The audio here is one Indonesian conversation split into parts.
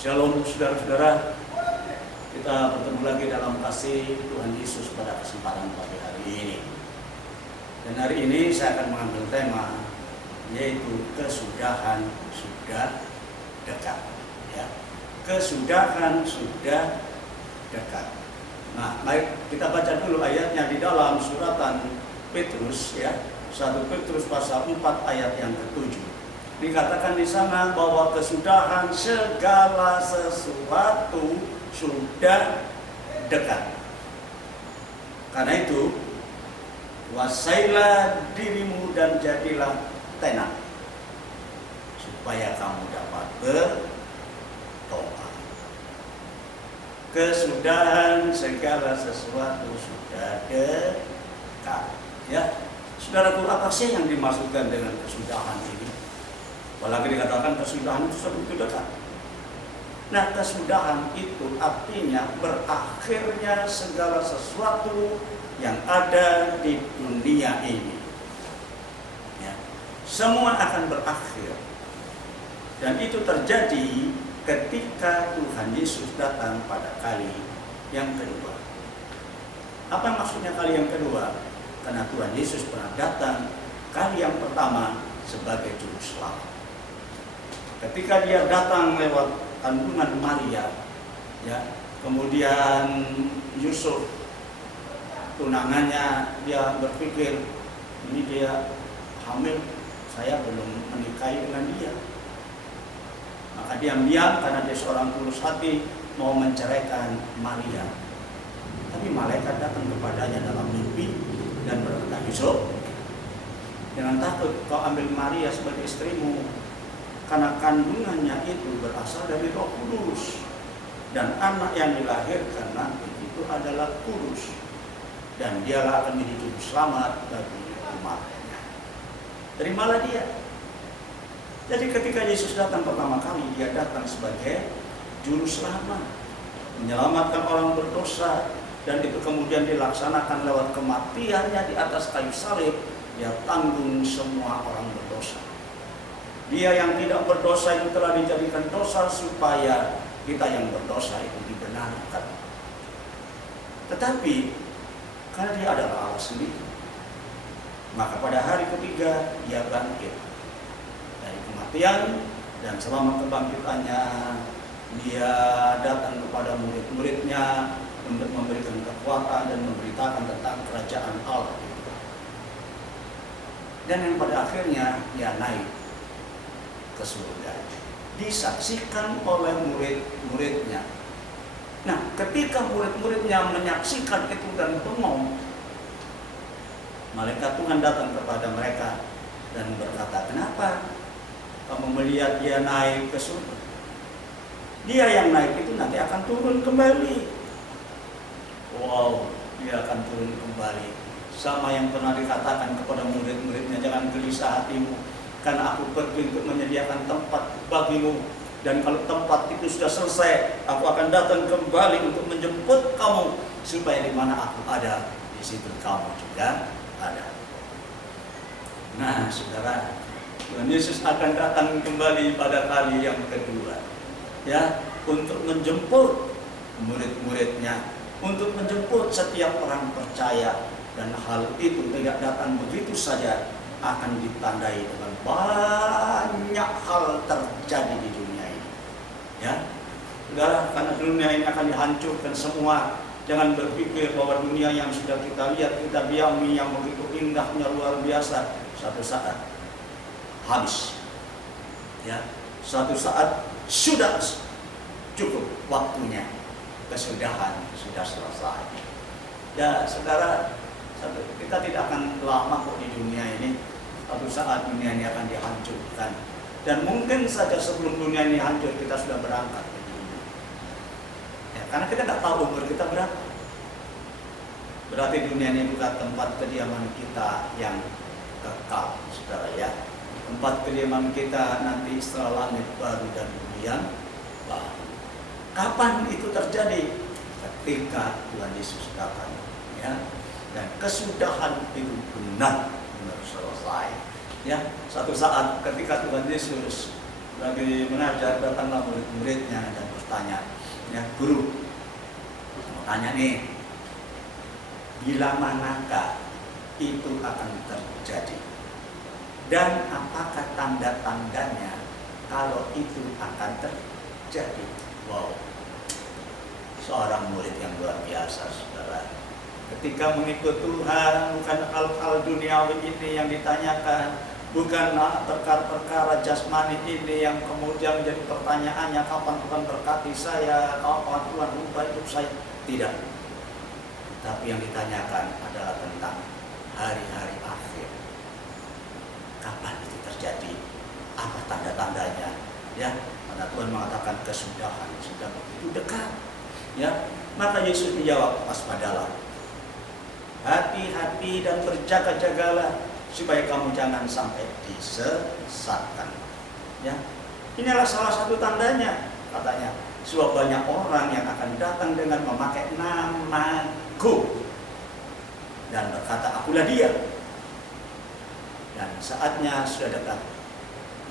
Shalom saudara-saudara, kita bertemu lagi dalam kasih Tuhan Yesus pada kesempatan pagi hari ini. Dan hari ini saya akan mengambil tema yaitu kesudahan sudah dekat. Ya, kesudahan sudah dekat. Nah, baik kita baca dulu ayatnya di dalam suratan Petrus, ya, 1 Petrus pasal 4 ayat yang ke-7. Dikatakan di sana bahwa kesudahan segala sesuatu sudah dekat. Karena itu, kuasailah dirimu dan jadilah tenang, supaya kamu dapat berdoa. Kesudahan segala sesuatu sudah dekat. Ya, saudaraku, apa sih yang dimaksudkan dengan kesudahan ini? Apalagi dikatakan kesudahan itu begitu dekat. Nah, kesudahan itu artinya berakhirnya segala sesuatu yang ada di dunia ini. Ya, semua akan berakhir. Dan itu terjadi ketika Tuhan Yesus datang pada kali yang kedua. Apa maksudnya kali yang kedua? Karena Tuhan Yesus pernah datang kali yang pertama sebagai juru selamat. Ketika dia datang lewat kandungan Maria, ya, kemudian Yusuf tunangannya, dia berpikir ini dia hamil, saya belum menikahi dengan dia. Maka diam-diam karena dia seorang tulus hati mau menceraikan Maria. Tapi malaikat datang kepadanya dalam mimpi dan berkata, Yusuf, jangan takut, kau ambil Maria sebagai istrimu. Karena kandungannya itu berasal dari Roh Kudus. Dan anak yang dilahirkan nanti itu adalah kudus. Dan dialah akan menjadi juru selamat bagi umatnya. Terimalah dia. Jadi ketika Yesus datang pertama kali, dia datang sebagai juru selamat, menyelamatkan orang berdosa. Dan itu kemudian dilaksanakan lewat kematiannya di atas kayu salib. Dia tanggung semua orang berdosa. Dia yang tidak berdosa itu telah dijadikan dosa supaya kita yang berdosa itu dibenarkan. Tetapi karena dia adalah Allah sendiri, maka pada hari ketiga dia bangkit dari kematian, dan selama kebangkitannya dia datang kepada murid-muridnya untuk memberikan kekuatan dan memberitakan tentang kerajaan Allah. Dan yang pada akhirnya dia naik ke surga, disaksikan oleh murid-muridnya. Nah, ketika murid-muridnya menyaksikan itu dan bengong, malaikat Tuhan datang kepada mereka dan berkata, kenapa kamu melihat dia naik ke surga? Dia yang naik itu nanti akan turun kembali. Wow, dia akan turun kembali. Sama yang pernah dikatakan kepada murid-muridnya, jangan gelisah hatimu, karena aku pergi untuk menyediakan tempat bagimu. Dan kalau tempat itu sudah selesai, aku akan datang kembali untuk menjemput kamu, supaya di mana aku ada, di situ kamu juga ada. Nah, saudara, Tuhan Yesus akan datang kembali pada kali yang kedua, ya, untuk menjemput murid-muridnya, untuk menjemput setiap orang percaya. Dan hal itu tidak datang begitu saja, akan ditandai dengan banyak hal terjadi di dunia ini. Ya, saudara, karena dunia ini akan dihancurkan semua. Jangan berpikir bahwa dunia yang sudah kita lihat, kita diami, yang begitu indahnya luar biasa, satu saat habis. Ya, satu saat sudah cukup waktunya, kesudahan sudah selesai. Ya, saudara, kita tidak akan lama kok di dunia ini. Suatu saat dunia ini akan dihancurkan. Dan mungkin saja sebelum dunia ini hancur, kita sudah berangkat ke dunia. Ya, karena kita tidak tahu umur kita berapa. Berarti dunia ini bukan tempat kediaman kita yang kekal, saudara, ya. Tempat kediaman kita nanti setelah langit baru dan bumi yang baru. Kapan itu terjadi? Ketika Tuhan Yesus datang, ya. Dan kesudahan itu benar selesai. Ya, satu saat ketika Tuhan Yesus lagi mengajar, datanglah murid-muridnya dan bertanya, ya guru, mau tanya nih, bila manakah itu akan terjadi? Dan apakah tanda-tandanya kalau itu akan terjadi? Wow, seorang murid yang luar biasa, saudara. Ketika mengikut Tuhan, bukan hal-hal duniawi ini yang ditanyakan, bukan perkara-perkara jasmani ini yang kemudian menjadi pertanyaannya, kapan Tuhan berkati saya, kapan Tuhan ubah hidup saya. Tidak. Tapi yang ditanyakan adalah tentang hari-hari akhir. Kapan itu terjadi? Apa tanda-tandanya? Ya, karena Tuhan mengatakan kesudahan sudah begitu dekat. Ya, maka Yesus menjawab, waspadalah, hati-hati dan berjaga-jagalah supaya kamu jangan sampai disesatkan. Ya, inilah salah satu tandanya, katanya. Sebab banyak orang yang akan datang dengan memakai namaku dan berkata, akulah dia. Dan saatnya sudah dekat.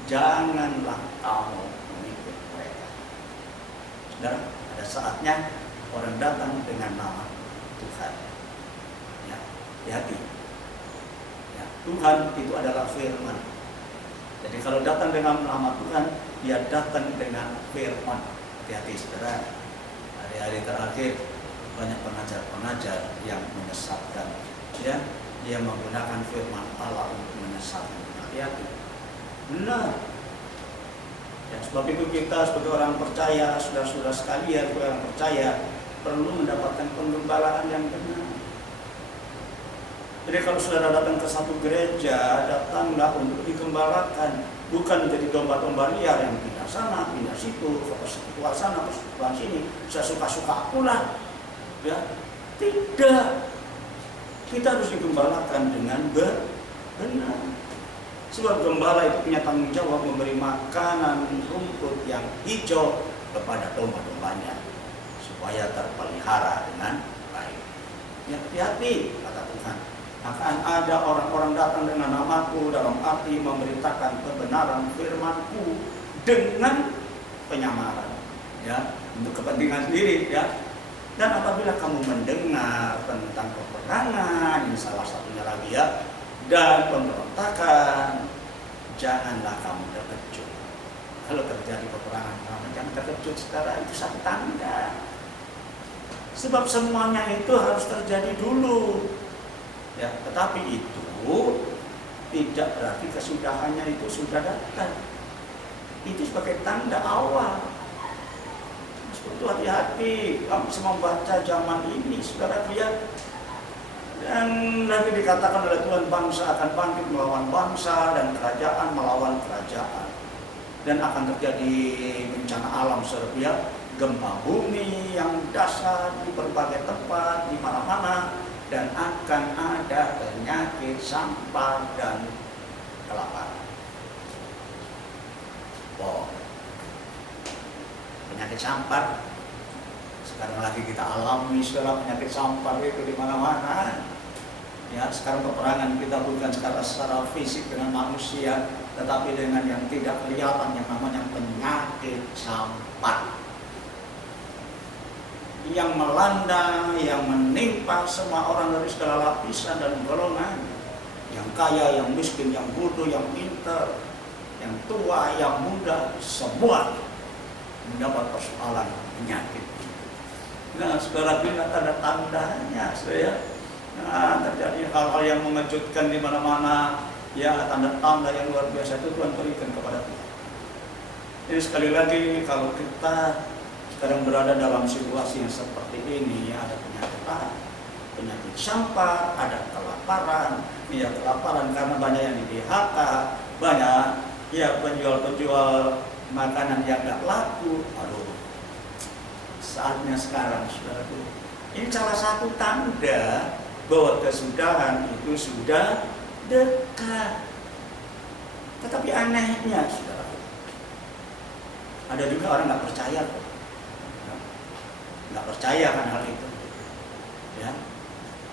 Janganlah kamu mengikut mereka. Saudara, ada saatnya orang datang dengan nama Tuhan. Ya, hati-hati. Ya, Tuhan itu adalah firman. Jadi kalau datang dengan nama Tuhan, dia datang dengan firman. Hati-hati, saudara. Hari-hari terakhir banyak pengajar-pengajar yang menyesatkan. Ya, dia menggunakan firman Allah untuk menyesatkan. Hati-hati. Benar. Ya, sebab itu kita sebagai orang percaya, saudara-saudara sekalian, sebagai orang percaya, perlu mendapatkan penggembalaan yang benar. Jadi kalau saudara datang ke satu gereja, datanglah untuk digembalakan, bukan menjadi domba-domba liar yang pindah sana, pindah situ, ke sana, ke sini, saya suka-suka akulah. Ya, tidak. Kita harus digembalakan dengan benar. Sebab gembala itu punya tanggung jawab memberi makanan rumput yang hijau kepada domba-dombanya supaya terpelihara dengan baik. Ya, hati-hati, kata Tuhan. Akan ada orang-orang datang dengan namaku dalam arti memberitakan kebenaran firmanku dengan penyamaran, ya, untuk kepentingan sendiri, ya. Dan apabila kamu mendengar tentang peperangan, ini salah satunya lagi, ya, dan pemberontakan, janganlah kamu terkejut. Kalau terjadi peperangan, kamu jangan terkejut, saudara, itu satu tanda. Sebab semuanya itu harus terjadi dulu. Ya, tetapi itu tidak berarti kesudahannya itu sudah datang. Itu sebagai tanda awal. Itu hati-hati, kamu bisa membaca zaman ini, saudara, lihat. Dan nanti dikatakan oleh Tuhan, bangsa akan bangkit melawan bangsa dan kerajaan melawan kerajaan. Dan akan terjadi bencana alam seperti gempa bumi yang dahsyat di berbagai tempat, di mana-mana. Dan akan ada penyakit sampar dan kelaparan. Wow. Penyakit sampar sekarang lagi kita alami, saudara, penyakit sampar itu di mana-mana. Ya, sekarang peperangan kita bukan secara fisik dengan manusia, tetapi dengan yang tidak kelihatan, yang namanya penyakit sampar. Yang melanda, yang menimpa semua orang dari segala lapisan dan golongan. Yang kaya, yang miskin, yang bodoh, yang pintar, yang tua, yang muda, semua mendapat persoalan penyakit. Nah, saudara, bila tanda-tandanya, saya, terjadi hal-hal yang mengejutkan di mana-mana, ya, tanda-tanda yang luar biasa itu Tuhan berikan kepada kita. Jadi sekali lagi, kalau kita sekarang berada dalam situasi yang seperti ini, ya, ada penyakit sampar, ada kelaparan, ya, kelaparan karena banyak yang di PHK, banyak, ya, penjual-penjual makanan yang nggak laku. Aduh, saatnya sekarang, saudaraku, ini salah satu tanda bahwa kesudahan itu sudah dekat. Tetapi anehnya, saudaraku, ada juga orang nggak percaya kok. Nggak percaya kan hal itu, ya.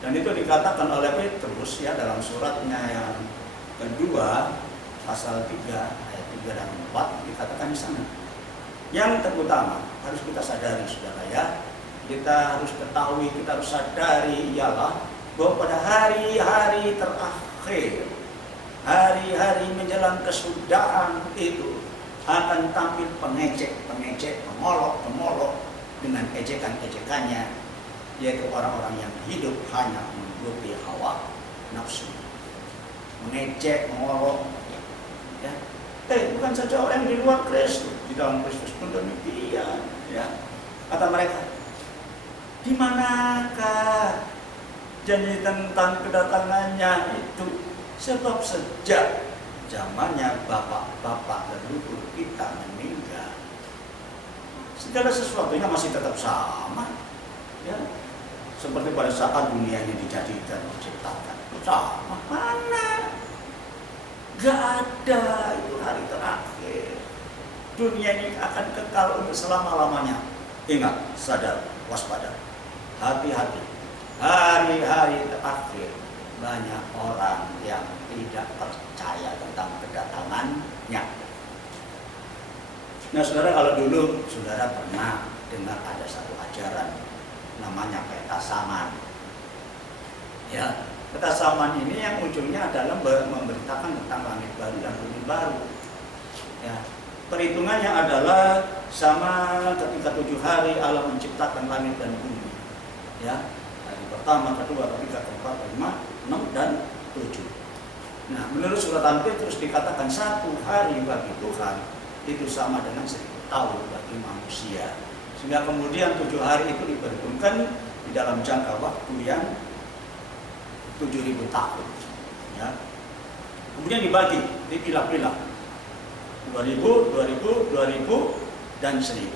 Dan itu dikatakan oleh Petrus, ya, dalam suratnya yang kedua pasal 3 ayat 3 3 dan 4 dikatakan di sana. Yang terutama harus kita sadari saudara ya, kita harus ketahui, kita harus sadari ialah bahwa pada hari-hari terakhir, hari-hari menjelang kesudahan itu akan tampil pengecek, pengolok dengan ejekan-ejekannya, yaitu orang-orang yang hidup hanya mengikuti hawa nafsu, mengecek, mengolok. Ya. Bukan saja orang yang di luar Kristus, di dalam Kristus pun demikian. Ya. Kata mereka, di manakah janji tentang kedatangannya itu? Sebab sejak zamannya bapak-bapak leluhur kita meninggal, segala sesuatunya masih tetap sama, ya. Seperti pada saat dunia ini dijadikan, diciptakan, sama. Mana? Gak ada itu hari terakhir. Dunia ini akan kekal untuk selama-lamanya. Ingat, sadar, waspada, hati-hati. Hari-hari terakhir banyak orang yang tidak percaya tentang kedatangannya. Nah saudara, kalau dulu saudara pernah dengar ada satu ajaran namanya peta saman. Ya, peta saman ini yang ujungnya adalah memberitakan tentang langit baru dan bumi baru. Ya, perhitungannya adalah sama ketika 7 hari Allah menciptakan langit dan bumi. Ya, hari pertama, kedua, ketiga, keempat, kelima, 6 dan 7. Nah, menurut suratan Petrus dikatakan 1 hari bagi Tuhan itu sama dengan 1000 tahun bagi manusia. Sehingga kemudian 7 hari itu diperhitungkan di dalam jangka waktu yang 7.000 tahun. Ya. Kemudian dibagi, dipilah-pilah. 2000, 2000, 2000, dan 1000.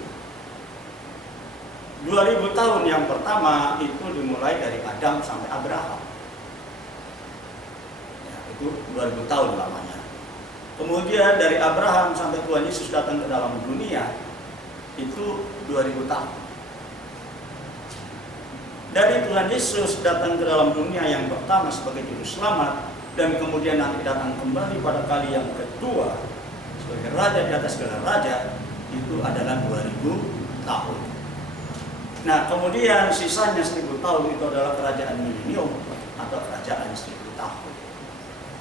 2000 tahun yang pertama itu dimulai dari Adam sampai Abraham. 2000 tahun lamanya. Kemudian dari Abraham sampai Tuhan Yesus datang ke dalam dunia itu 2000 tahun. Dari Tuhan Yesus datang ke dalam dunia yang pertama sebagai juru selamat dan kemudian nanti datang kembali pada kali yang kedua sebagai raja di atas segala raja itu adalah 2000 tahun. Nah, kemudian sisanya 1000 tahun itu adalah kerajaan milenium atau kerajaan 1000 tahun.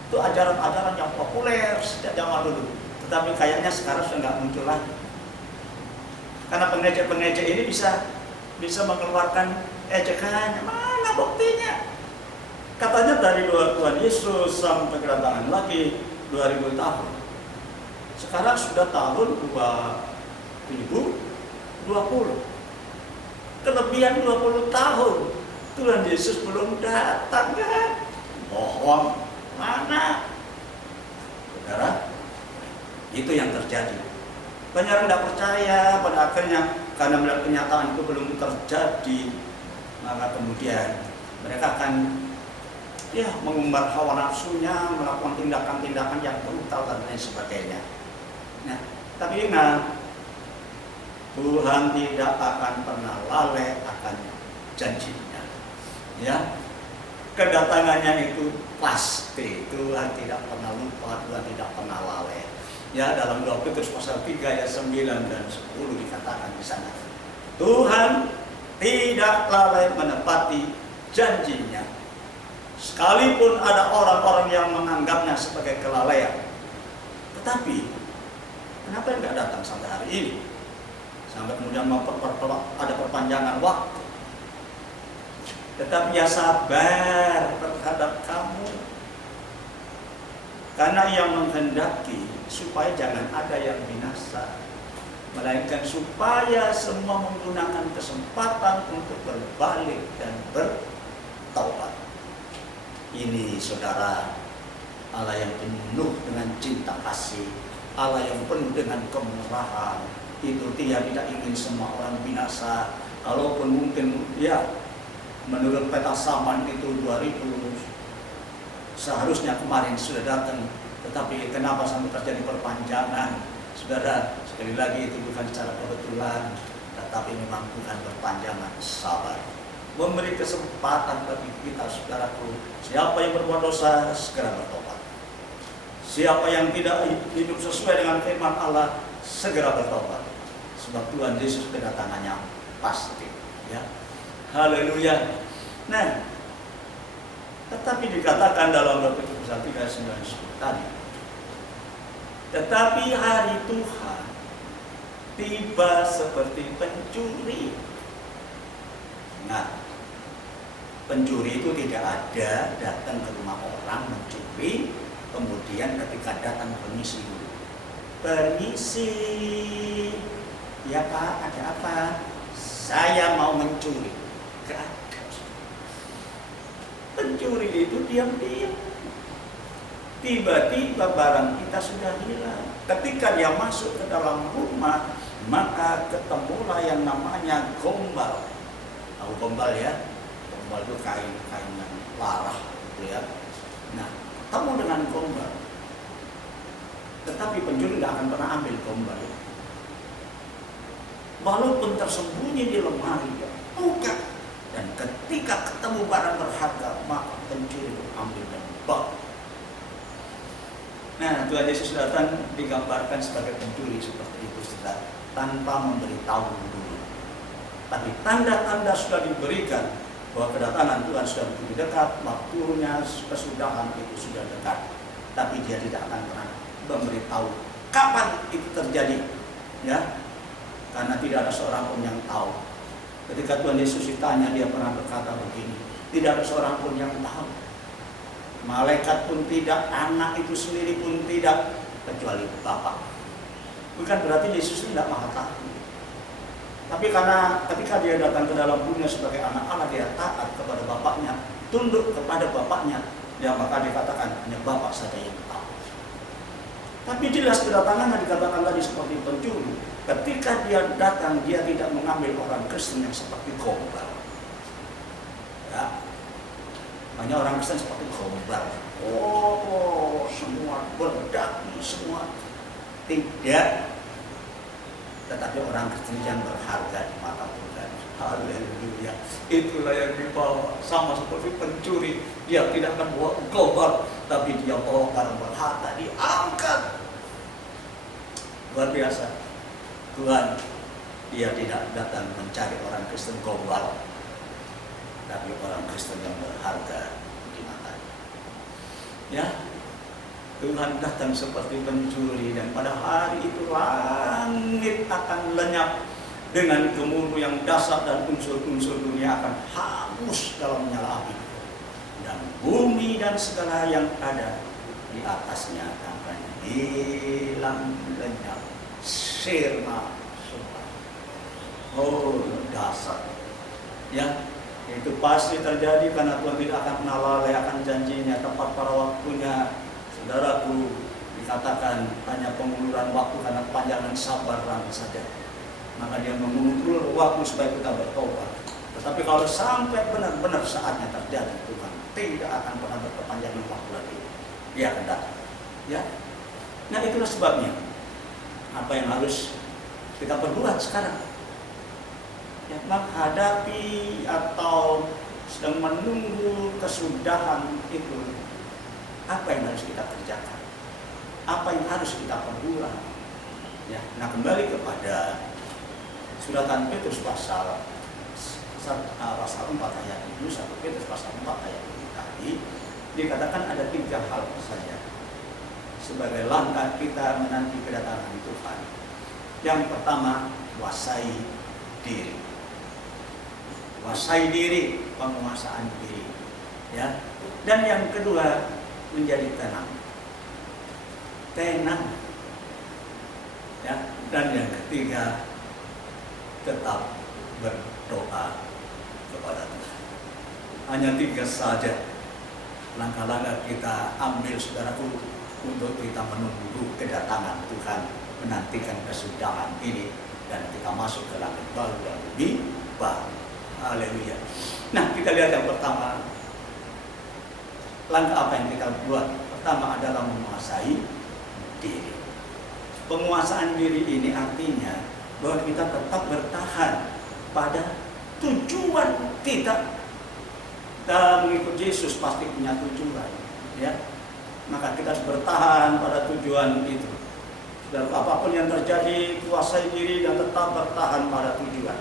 Itu ajaran-ajaran yang populer sejak zaman dulu, tetapi kayaknya sekarang sudah nggak muncul lagi. Karena pengejek-pengejek ini bisa mengeluarkan ejekannya. Mana buktinya? Katanya dari Tuhan Yesus sampai kedatangan lagi 2000 tahun. Sekarang sudah tahun 2020. Kelebihan 20 tahun. Tuhan Yesus belum datang kan? Bohong. Mana? Saudara, itu yang terjadi. Banyak orang tidak percaya, pada akhirnya karena melihat kenyataan itu belum terjadi, maka kemudian mereka akan mengumbar hawa nafsunya, melakukan tindakan-tindakan yang brutal dan lain sebagainya. Nah, tapi ingat, Tuhan tidak akan pernah lalai akan janjinya. Ya. Kedatangannya itu pasti, Tuhan tidak pernah lupa, Tuhan tidak pernah lalai. Ya, dalam 2 Petrus pasal 3 ayat 9 dan 10 dikatakan di sana, Tuhan tidak lalai menepati janjinya. Sekalipun ada orang-orang yang menganggapnya sebagai kelalaian. Tetapi kenapa enggak datang sampai hari ini? Sampai kemudian ada perpanjangan waktu. Tetapi ya sabar terhadap kamu. Karena Ia menghendaki supaya jangan ada yang binasa, melainkan supaya semua menggunakan kesempatan untuk berbalik dan bertaubat. Ini saudara, Allah yang penuh dengan cinta kasih, Allah yang penuh dengan kemurahan. Itu Dia tidak ingin semua orang binasa. Kalaupun mungkin menurut peta saman itu 2000 seharusnya kemarin sudah datang, tetapi kenapa sampai terjadi perpanjangan? Saudara, sekali lagi itu bukan secara kebetulan, tetapi memang bukan perpanjangan. Sabar, memberi kesempatan bagi kita, saudaraku. Siapa yang berbuat dosa segera bertobat. Siapa yang tidak hidup sesuai dengan firman Allah, segera bertobat. Sebab Tuhan Yesus kedatangannya pasti. Ya, haleluya. Nah, tetapi dikatakan dalam Revelations 1 ayat 9 tadi, tetapi hari Tuhan tiba seperti pencuri. Nah, pencuri itu tidak ada datang ke rumah orang mencuri, kemudian ketika datang permisi dulu. Permisi, ya Pak, ada apa? Saya mau mencuri. Gak ada. Pencuri itu diam-diam. Tiba-tiba barang kita sudah hilang. Ketika dia masuk ke dalam rumah, maka ketemulah yang namanya gombal. Tahu gombal ya? Gombal itu kain yang larah, gitu ya. Nah, ketemu dengan gombal. Tetapi pencuri tidak akan pernah ambil gombal. Walaupun tersembunyi di lemari, dia buka. Dan ketika ketemu barang berharga, maka pencuri itu ambil dan bawa. Nah, Tuhan Yesus datang digambarkan sebagai pencuri seperti itu, saudara, tanpa memberitahu dulu. Tapi tanda-tanda sudah diberikan bahwa kedatangan Tuhan sudah begitu dekat, waktunya, kesudahan itu sudah dekat. Tapi dia tidak akan pernah memberitahu kapan itu terjadi, ya, karena tidak ada seorang pun yang tahu. Ketika Tuhan Yesus ditanya, dia pernah berkata begini, tidak ada seorang pun yang tahu. Malaikat pun tidak, anak itu sendiri pun tidak, kecuali Bapa. Bukan berarti Yesus tidak maha tahu. Tapi karena ketika dia datang ke dalam dunia sebagai anak Allah, dia taat kepada Bapaknya, tunduk kepada Bapaknya, ya maka dikatakan hanya Bapa saja yang tahu. Tapi jelas kedatangannya dikatakan tadi seperti pencuri. Ketika dia datang, dia tidak mengambil orang Kristen yang seperti gombal. Ya, banyak orang Kristen seperti gombal. Oh, semua berdaki, semua tidak. Tetapi orang Kristen yang berharga di mata Tuhan. Haleluya. Itulah yang dibawa, sama seperti pencuri. Dia tidak akan bawa gombal, tapi dia bawa barang berharga, diangkat. Luar biasa. Tuhan, dia tidak datang mencari orang Kristen gombal, tapi orang Kristen yang berharga di matanya. Ya, Tuhan datang seperti pencuri, dan pada hari itu langit akan lenyap dengan gemuruh yang dahsyat, dan unsur-unsur dunia akan hangus dalam nyala api, dan bumi dan segala yang ada di atasnya akan hilang lenyap. Sirna semua. Oh, dahsyat. Ya, itu pasti terjadi karena Tuhan tidak akan pernah lalai akan janjinya, tepat pada waktunya. Saudaraku, dikatakan hanya penguluran waktu karena kepanjangan sabar saja. Maka dia mengulur waktu supaya kita bertobat. Tetapi kalau sampai benar-benar saatnya terjadi, Tuhan tidak akan pernah berkepanjangan waktu lagi. Dia akan datang. Ya. Nah, itulah sebabnya apa yang harus kita perbuat sekarang, ya, menghadapi atau sedang menunggu kesudahan itu. Apa yang harus kita kerjakan? Apa yang harus kita perbuat? Ya, nah, kembali kepada suratan Petrus pasal 4 ayat itu, 1 Petrus pasal 4 ayat itu tadi dikatakan ada 3 hal saja sebagai langkah kita menanti kedatangan Tuhan. Yang pertama, kuasai diri. Kuasai diri, penguasaan diri. Ya. Dan yang kedua, menjadi tenang. Tenang. Ya. Dan yang ketiga, tetap berdoa kepada Tuhan. Hanya 3 saja langkah-langkah kita ambil, saudaraku, untuk kita menunggu kedatangan Tuhan, menantikan kesudahan ini, dan kita masuk ke langit baru dan bumi baru. Haleluya. Nah, kita lihat yang pertama, langkah apa yang kita buat. Pertama adalah menguasai diri. Penguasaan diri ini artinya bahwa kita tetap bertahan pada tujuan kita. Dalam mengikut Yesus pasti punya tujuan, ya. maka kita harus bertahan pada tujuan itu. Dan apapun yang terjadi, kuasai diri dan tetap bertahan pada tujuan.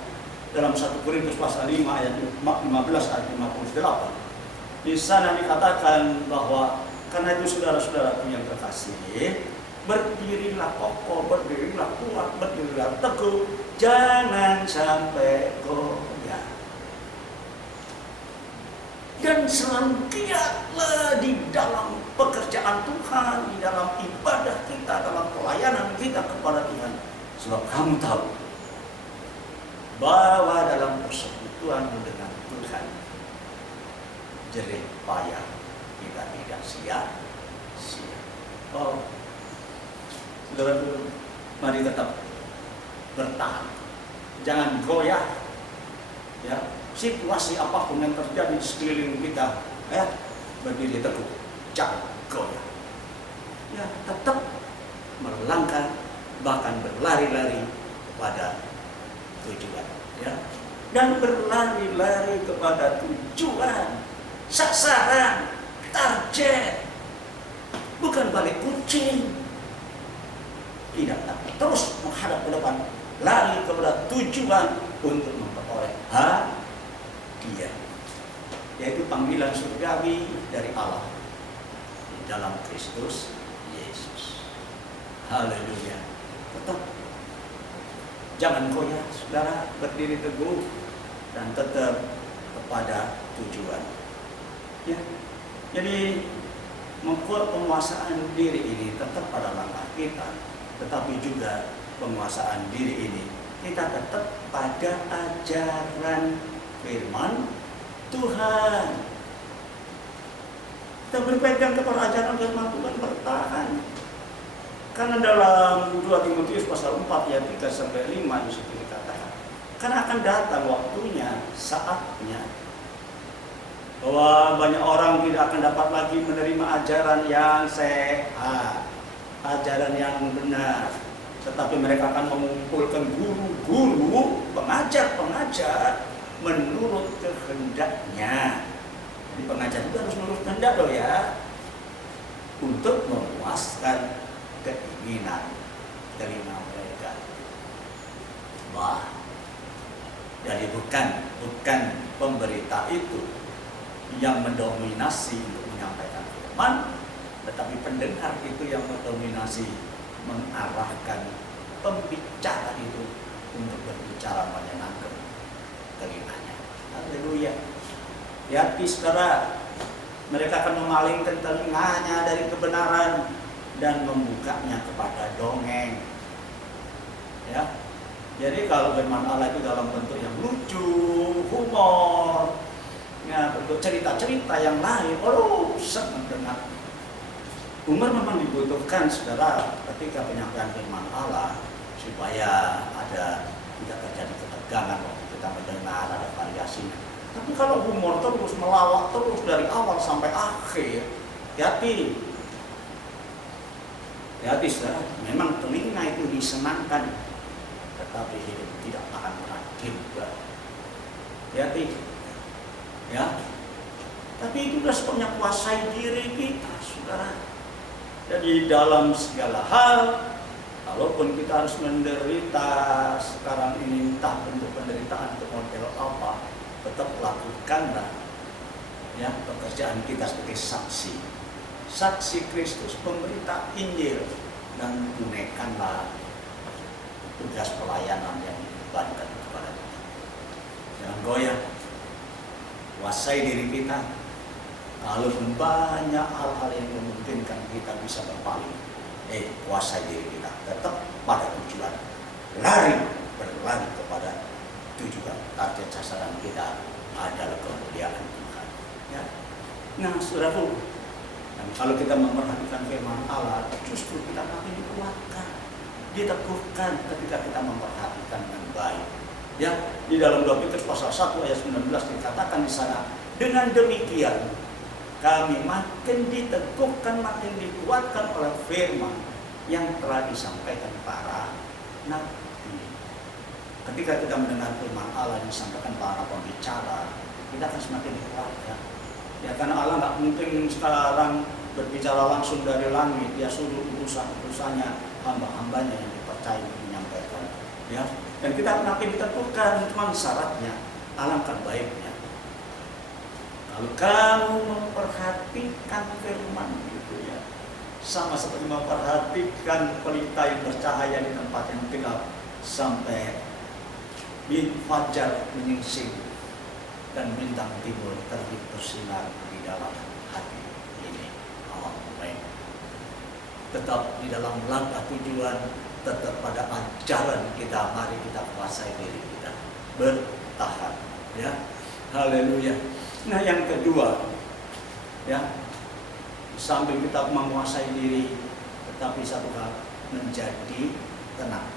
Dalam 1 Korintus pasal 5 ayat 15 ayat 58. Di sana dikatakan bahwa karena itu saudara-saudaraku yang terkasih, berdirilah kokoh, berdirilah kuat, berdirilah teguh, jangan sampai goyah. Dan selalu giatlah di dalam pekerjaan Tuhan, di dalam ibadah kita, dalam pelayanan kita kepada Tuhan. Sebab kamu tahu bahwa dalam persekutuan dengan Tuhan, jerih payah kita tidak sia-sia. Oh, saudara, mari tetap bertahan, jangan goyah. Ya, situasi apapun yang terjadi di sekeliling kita, berdiri teguh, jangan goyah. Ya, tetap melangkah, bahkan berlari-lari kepada tujuan. Ya, dan berlari-lari kepada tujuan, sasaran, target, bukan balik kucing. Tidak, tapi terus menghadap ke depan, lari kepada tujuan untuk memperoleh hadiah, yaitu panggilan surgawi dari Allah di dalam Kristus Yesus. Haleluya. Tetap jangan goyah, saudara, berdiri teguh dan tetap kepada tujuan. Ya, jadi penguasaan diri ini tetap pada langkah kita, tetapi juga penguasaan diri ini kita tetap pada ajaran firman Tuhan. Kita berpegang kepada ajaran firman Tuhan, bertahan. Karena dalam 2 Timotius pasal 4 ayat 3 sampai 5 di situ dikatakan, karena akan datang waktunya, saatnya, bahwa banyak orang tidak akan dapat lagi menerima ajaran yang sehat, ajaran yang benar, tetapi mereka akan mengumpulkan guru-guru, pengajar-pengajar menurut kehendaknya. Jadi pengajar itu harus menurut kehendak loh ya, untuk memuaskan keinginan telinga mereka. Wah, jadi bukan pemberita itu yang mendominasi untuk menyampaikan firman, tetapi pendengar itu yang mendominasi, mengarahkan pembicara itu untuk berbicara menyenangkan telinganya. Haleluya. Hati saudara, mereka akan memalingkan telinganya dari kebenaran dan membukanya kepada dongeng. Ya, jadi kalau firman Allah itu dalam bentuk yang lucu, humor, ya, bentuk cerita-cerita yang lain, senang dengar. Humor memang dibutuhkan, saudara, ketika penyampaian firman Allah, supaya tidak terjadi ketegangan waktu kita mendengar, ada variasinya. Tapi kalau humor terus melawak terus dari awal sampai akhir, hati, saudara. Memang telinga itu disenangkan, tetapi hidup tidak akan pernah juga. Hati, ya. Tapi itu sudah sebabnya kuasai diri kita, saudara. Jadi dalam segala hal, kalaupun kita harus menderita sekarang ini, entah bentuk penderitaan atau model apa, tetap lakukanlah ya pekerjaan kita sebagai saksi Kristus, pemberita Injil, dan tunaikanlah tugas pelayanan yang dibebankan kepada kita. Jangan goyah, kuasai diri kita. Kalaupun banyak hal-hal yang memungkinkan kita bisa berpaling, kuasai diri kita, tetap pada tujuan, berlari kepada tujuan. Target sasaran kita adalah kemuliaan Tuhan. Ya. Nah, saudaraku, dan kalau kita memperhatikan firman Allah, justru kita makin dikuatkan, diteguhkan ketika kita memperhatikan dengan baik. Ya, di dalam 2 Petrus pasal 1 ayat 19 dikatakan di sana, dengan demikian kami makin diteguhkan, makin dikuatkan oleh firman yang telah disampaikan para nabi. Ketika kita mendengar firman Allah yang disampaikan para pembicara, kita akan semakin dikuatkan. Ya, karena Allah nggak mungkin sekarang berbicara langsung dari langit. Dia suruh utusan-utusannya, hamba-hambanya yang dipercaya menyampaikan. Ya, dan kita nanti ditentukan cuma syaratnya, alangkah baiknya kalau kamu memperhatikan firman itu ya, sama seperti memperhatikan pelita yang bercahaya di tempat yang gelap sampai fajar menyingsing dan bintang timur terbit bersinar di dalam hati ini. Amin. Tetap di dalam langkah tujuan, tetap pada ajaran kita. Mari kita kuasai diri kita, bertahan, ya. Haleluya. Nah, yang kedua, ya, sambil kita menguasai diri, tetapi satu hal, menjadi tenang.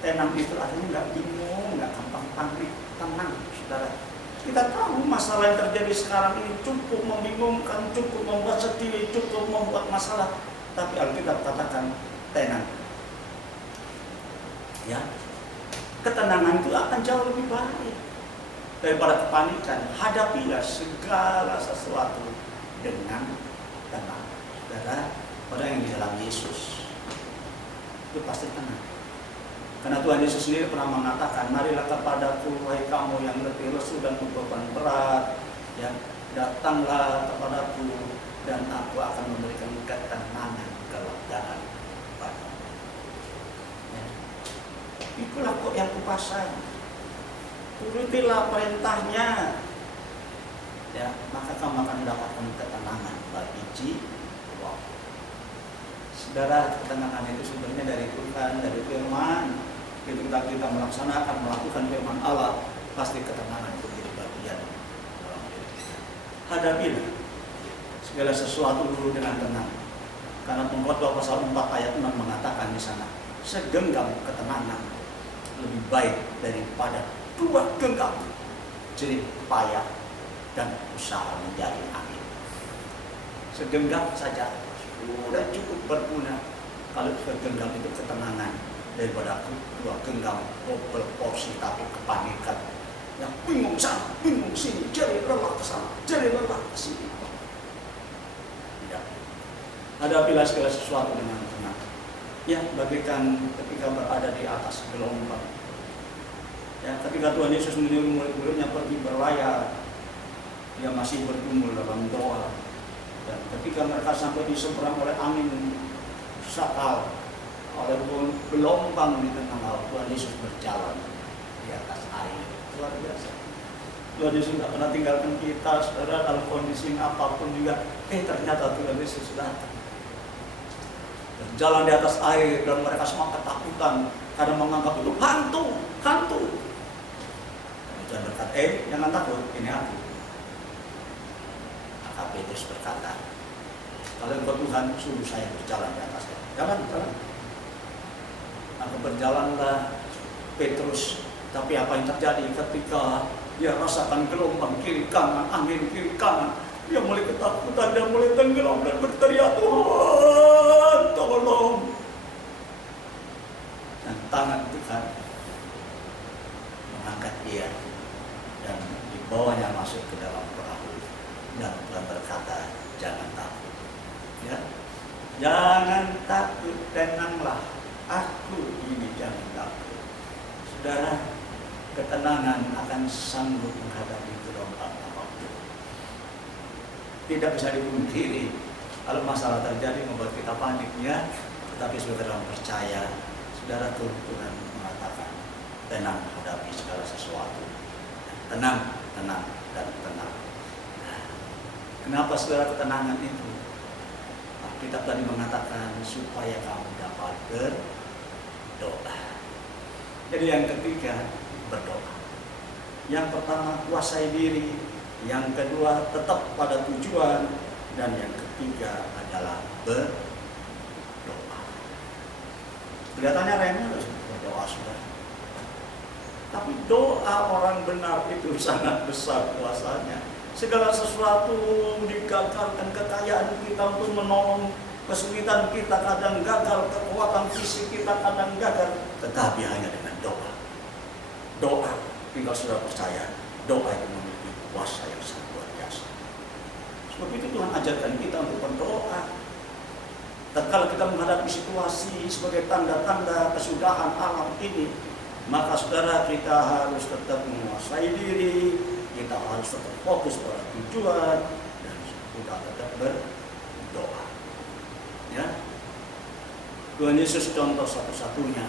Tenang itu artinya nggak bingung, nggak gampang panik, tenang, saudara. Kita tahu masalah yang terjadi sekarang ini cukup membingungkan, cukup membuat sedih, cukup membuat masalah. Tapi Alkitab katakan tenang. Ya, ketenangan itu akan jauh lebih baik daripada kepanikan. Hadapilah segala sesuatu dengan tenang. Saudara, orang yang di dalam Yesus itu pasti tenang. Karena Tuhan Yesus sendiri pernah mengatakan, marilah kepadaku wahai kamu yang letih lesu dan beban berat, ya, datanglah kepadaku dan aku akan memberikan ketenangan, kelegaan padamu. Ya. Itulah kok yang kupasan. Turutilah perintahnya, ya, maka kamu akan mendapatkan ketenangan bagi jiwa. Saudara, ketenangan itu sebenarnya dari Tuhan, dari firman. Ketika kita melakukan firman Allah, pasti ketenangan itu menjadi bagian dalam diri kita. Hadapilah segala sesuatu dulu dengan tenang. Karena Pengkhotbah pasal 4 ayat 6 mengatakan di sana, segenggam ketenangan lebih baik daripada 2 genggam jerih payah dan usaha menjadi angin. Segenggam saja sudah cukup berguna kalau segenggam itu ketenangan daripada 2 genggam porsi tapi kepanikan. Yang bingung sana, bingung sini, jadi lelah ke sana, jadi lelah ke sini. Ya. Hadapilah segala sesuatu dengan tenang. Ya, bagaikan ketika berada di atas gelombang. Ya, ketika Tuhan Yesus menyuruh murid-muridnya pergi berlayar, dia masih bergumul dalam doa. Dan ketika mereka sampai diseberang oleh angin sakal, oleh gelombang di tengah laut, Tuhan Yesus berjalan di atas air. Luar biasa. Tuhan Yesus tidak pernah tinggalkan kita, saudara, dalam kondisi apapun juga. Ternyata Tuhan Yesus datang. Berjalan di atas air dan mereka semua ketakutan karena menganggap itu hantu. Tuhan berkata, jangan takut, ini aku. Maka Petrus berkata, kalau engkau Tuhan, suruh saya berjalan di atasnya. Jalan. Maka berjalanlah Petrus. Tapi apa yang terjadi ketika dia rasakan gelombang kiri kanan, angin kiri kanan, dia mulai ketakutan, dia mulai tenggelam dan berteriak, Tuhan, tolong. Dan tangan Tuhan mengangkat dia dan dibawanya masuk ke dalam perahu. Dan Tuhan berkata, jangan takut. Ya, jangan takut, tenanglah. Aku ini, jangan takut. Saudara, ketenangan akan sanggup menghadapi gelombang apapun. Tidak bisa dipungkiri kalau masalah terjadi membuat kita panik, ya. Tetapi saudara percaya, saudara, Tuhan mengatakan, tenang hadapi segala sesuatu. Tenang, dan tenang. Nah, kenapa saudara ketenangan itu? Kita tadi mengatakan supaya kamu dapat berdoa. Jadi yang ketiga, berdoa. Yang pertama, kuasai diri. Yang kedua, tetap pada tujuan. Dan yang ketiga adalah berdoa. Kelihatannya remeh berdoa, saudara. Tapi doa orang benar itu sangat besar kuasanya. Segala sesuatu digagalkan, kekayaan kita untuk menolong, kesulitan kita kadang gagal, kekuatan fisik kita kadang gagal, tetapi hanya dengan doa. Doa, tinggal sudah percaya, doa itu memiliki kuasa yang sangat luar biasa. Sebab itu Tuhan ajarkan kita untuk berdoa. Tatkala kita menghadapi situasi sebagai tanda-tanda kesudahan alam ini, maka saudara, kita harus tetap menguasai diri, kita harus tetap fokus pada tujuan, dan kita tetap berdoa. Ya, Tuhan Yesus contoh satu-satunya.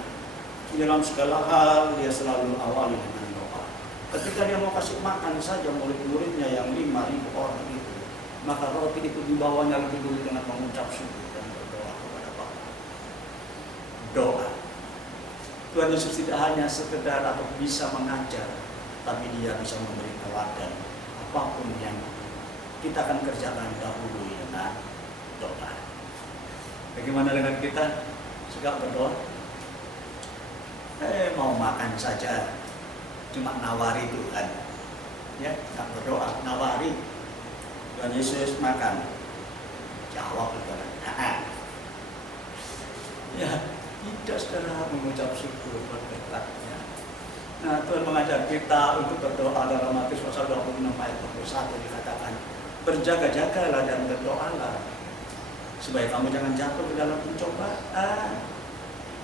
Dalam segala hal dia selalu awali dengan doa. Ketika dia mau kasih makan saja murid-muridnya yang 5.000 orang itu, maka roti itu dibawanya lebih dulu dengan mengucap syukur dan berdoa kepada Bapa. Doa. Tuhan Yesus tidak hanya sekedar atau bisa mengajar, tapi dia bisa memberi teladan. Apapun yang kita akan kerjakan dahulu dengan doa. Bagaimana dengan kita? Suka berdoa? Mau makan saja, cuma nawari Tuhan, ya, tak berdoa, nawari. Tuhan Yesus makan, jawab Tuhan, ya, tidak saudara mengucap syukur berkatnya. Nah, Tuhan mengajar kita untuk berdoa dalam Matius pasal 26 ayat 21 dikatakan, berjaga-jagalah dan berdoalah supaya kamu jangan jatuh ke dalam pencobaan.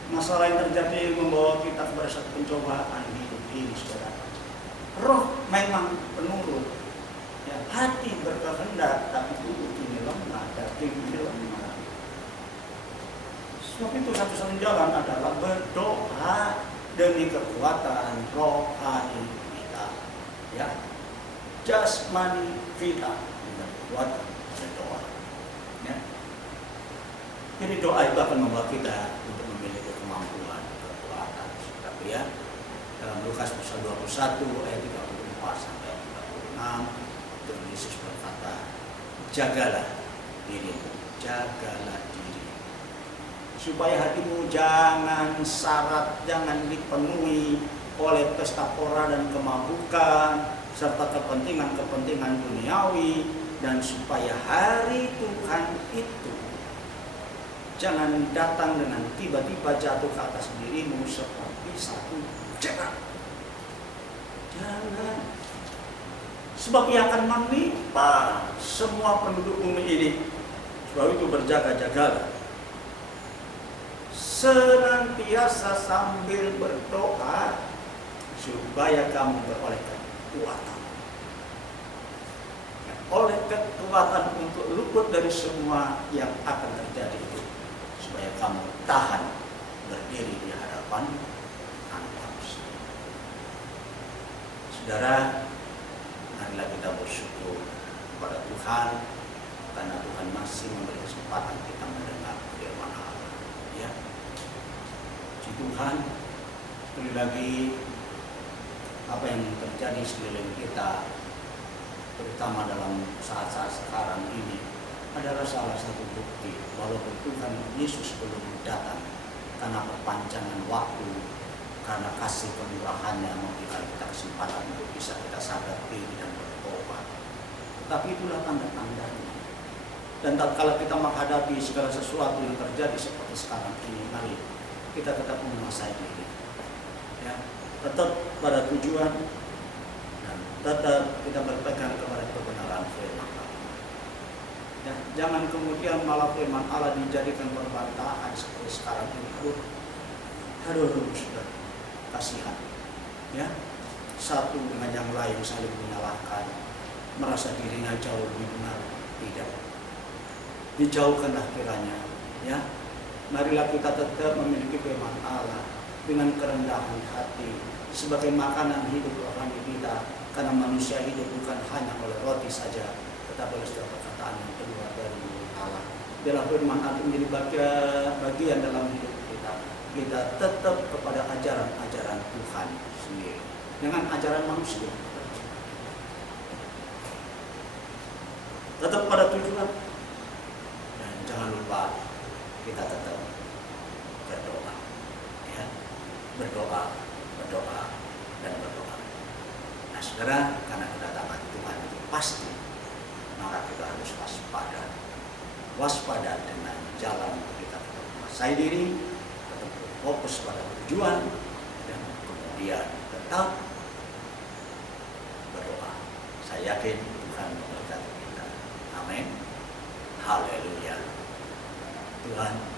Masalah yang terjadi membawa kita kepada satu pencobaan hidup ini, saudara. Roh memang penurut, ya, hati berkehendak, tapi tubuh ini lemah, daging ini lemah. Sebab itu satu-satunya jalan adalah berdoa demi kekuatan rohani kita, ya, jasmani kita dengan kekuatan berdoa. Ya. Jadi doa itu akan membawa kita untuk memiliki kemampuan, kekuatan. Tapi ya, dalam Lukas pasal 21 ayat 34 sampai 36, Tuhan Yesus berkata, jagalah dirimu, jagalah diri, supaya hatimu jangan syarat, jangan dipenuhi oleh pesta pora dan kemabukan serta kepentingan-kepentingan duniawi, dan supaya hari Tuhan itu jangan datang dengan tiba-tiba jatuh ke atas dirimu seperti satu jerat. Jangan. Sebab ia akan menimpa semua penduduk bumi ini. Sebab itu berjaga-jagalah. Senantiasa sambil berdoa supaya kamu beroleh kekuatan. Oleh kekuatan untuk luput dari semua yang akan terjadi itu, supaya kamu tahan berdiri di hadapan Anak Manusia. Saudara, marilah kita bersyukur kepada Tuhan karena Tuhan masih memberi kesempatan kita mendengar firman Allah. Ya, Puji Tuhan, sekali lagi apa yang terjadi sekeliling kita, terutama dalam saat-saat sekarang ini, adalah salah satu bukti walaupun Tuhan Yesus belum datang, karena perpanjangan waktu, karena kasih kemurahannya memberikan kita kesempatan untuk bisa kita sadar diri dan bertobat. Tapi itulah tanda-tandanya. Dan tatkala kita menghadapi segala sesuatu yang terjadi seperti sekarang ini, mari kita tetap menguasai diri, ya, tetap pada tujuan, dan tetap kita berpegang kepada kebenaran firman Allah. Ya, jangan kemudian malah firman Allah dijadikan perbantahan seperti sekarang ini. Aduh, sudah kasihan. Ya, satu dengan yang lain saling menyalahkan, merasa dirinya jauh lebih benar. Tidak. Dijauhkanlah kiranya. Ya, marilah kita tetap memiliki firman Allah dengan kerendahan hati sebagai makanan hidup rohani kita, karena manusia hidup bukan hanya oleh roti saja, tetapi oleh setiap perkataan yang keluar dari mulut Allah. Dalam firman Allah menjadi bagian dalam hidup kita. Kita tetap kepada ajaran-ajaran Tuhan sendiri, dengan ajaran manusia. Tetap pada tujuan, dan jangan lupa kita tetap berdoa, ya, berdoa, dan berdoa. Nah, saudara, karena kedatangan Tuhan itu pasti, maka kita harus waspada dengan jalan kita tetap menguasai diri, tetap fokus pada tujuan, dan kemudian tetap berdoa. Saya yakin Tuhan memberkati kita. Amin. Tuhan.